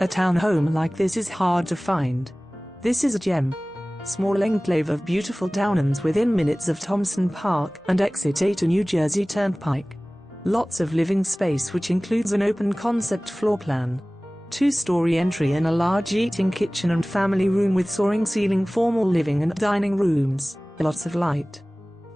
A townhome like this is hard to find. This is a gem. Small enclave of beautiful townhomes within minutes of Thompson Park and exit 8 to New Jersey Turnpike. Lots of living space, which includes an open concept floor plan. 2-story entry and a large eating kitchen and family room with soaring ceiling, formal living and dining rooms. Lots of light.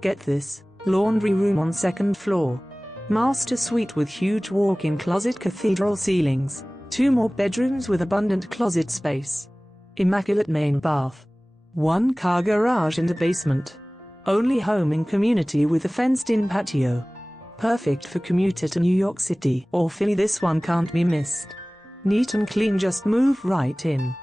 Get this, laundry room on 2nd floor. Master suite with huge walk-in closet, cathedral ceilings. 2 more bedrooms with abundant closet space. Immaculate main bath. 1-car garage and a basement. Only home in community with a fenced-in patio. Perfect for commuter to New York City or Philly. This one can't be missed. Neat and clean, just move right in.